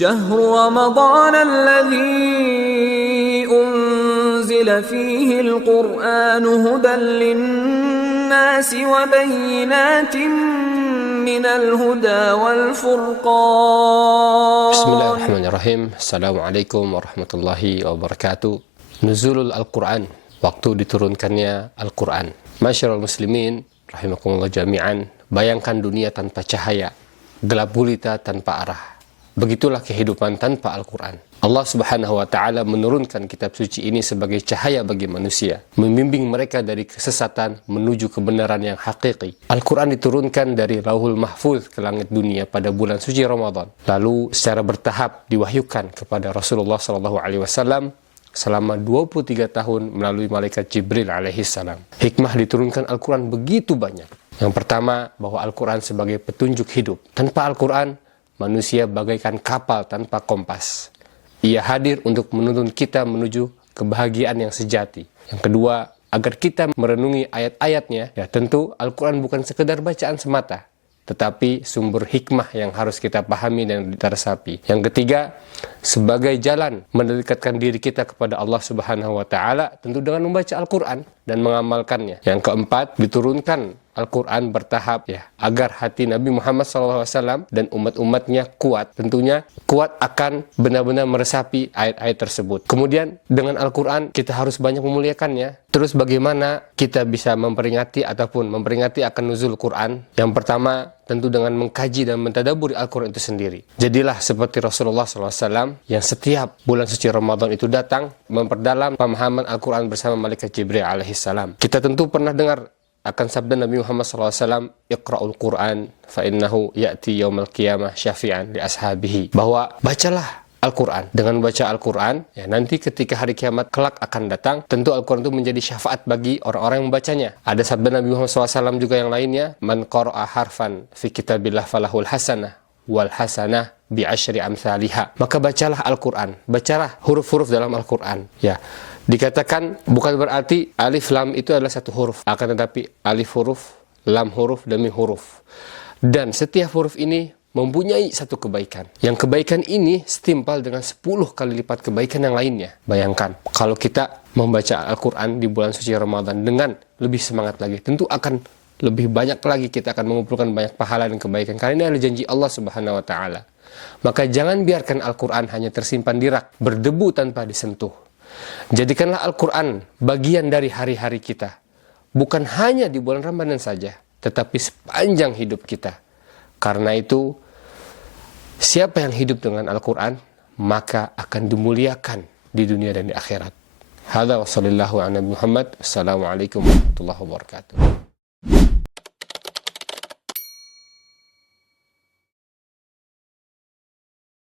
شهر رمضان الذي أنزل فيه القرآن هدى للناس وبينات من الهدى والفرقان. Bismillahirrahmanirrahim. Assalamualaikum warahmatullahi wabarakatuh. Nuzulul Al-Quran, waktu diturunkannya Al-Quran. Masyarul muslimin, rahimakumullah jami'an. Bayangkan dunia tanpa cahaya, gelap gulita tanpa arah. Begitulah kehidupan tanpa Al-Quran. Allah subhanahu wa ta'ala menurunkan kitab suci ini sebagai cahaya bagi manusia, membimbing mereka dari kesesatan menuju kebenaran yang hakiki. Al-Quran diturunkan dari Lauhul Mahfuz ke langit dunia pada bulan suci Ramadan, lalu secara bertahap diwahyukan kepada Rasulullah SAW selama 23 tahun melalui malaikat Jibril alaihissalam. Hikmah diturunkan Al-Quran begitu banyak. Yang pertama, bahwa Al-Quran sebagai petunjuk hidup. Tanpa Al-Quran, manusia bagaikan kapal tanpa kompas. Ia hadir untuk menuntun kita menuju kebahagiaan yang sejati. Yang kedua, agar kita merenungi ayat-ayatnya, ya tentu Al-Quran bukan sekedar bacaan semata, tetapi sumber hikmah yang harus kita pahami dan ditaresapi. Yang ketiga, sebagai jalan mendekatkan diri kita kepada Allah Subhanahu wa Ta'ala, tentu dengan membaca Al-Quran dan mengamalkannya. Yang keempat, diturunkan Al-Quran bertahap, ya, agar hati Nabi Muhammad SAW dan umat-umatnya kuat. Tentunya kuat akan benar-benar meresapi ayat-ayat tersebut. Kemudian dengan Al-Quran kita harus banyak memuliakannya. Terus bagaimana kita bisa memperingati akan nuzul Quran? Yang pertama, tentu dengan mengkaji dan mentadaburi Al-Quran itu sendiri. Jadilah seperti Rasulullah SAW yang setiap bulan suci Ramadan itu datang memperdalam pemahaman Al-Quran bersama malaikat Jibril alaihissalam. Kita tentu pernah dengar akan sabda Nabi Muhammad SAW, Iqra'ul Quran fa innahu ya'ti yaumal qiyamah syafi'an li ashabihi, bahwa bacalah Al-Quran. Dengan baca Al-Quran, ya, nanti ketika hari kiamat kelak akan datang, tentu Al-Quran itu menjadi syafaat bagi orang-orang yang membacanya. Ada sabda Nabi Muhammad SAW juga yang lainnya, man qara'a harfan fi kitabillah falahul hasanah wal hasanah bi asyri amsalihha. Maka bacalah Al-Quran, bacalah huruf-huruf dalam Al-Quran. Ya, dikatakan bukan berarti alif lam itu adalah satu huruf, akan tetapi alif huruf, lam huruf, demi huruf. Dan setiap huruf ini mempunyai satu kebaikan. Yang kebaikan ini setimpal dengan 10 kali lipat kebaikan yang lainnya. Bayangkan, kalau kita membaca Al-Quran di bulan suci Ramadan dengan lebih semangat lagi, tentu akan lebih banyak lagi kita akan mengumpulkan banyak pahala dan kebaikan. Karena ini adalah janji Allah Subhanahu wa Ta'ala. Maka jangan biarkan Al-Quran hanya tersimpan di rak, berdebu tanpa disentuh. Jadikanlah Al-Quran bagian dari hari-hari kita. Bukan hanya di bulan Ramadan saja, tetapi sepanjang hidup kita. Karena itu, siapa yang hidup dengan Al-Quran, maka akan dimuliakan di dunia dan di akhirat. Hadza wa sallallahu ala Muhammad. Assalamualaikum warahmatullahi wabarakatuh.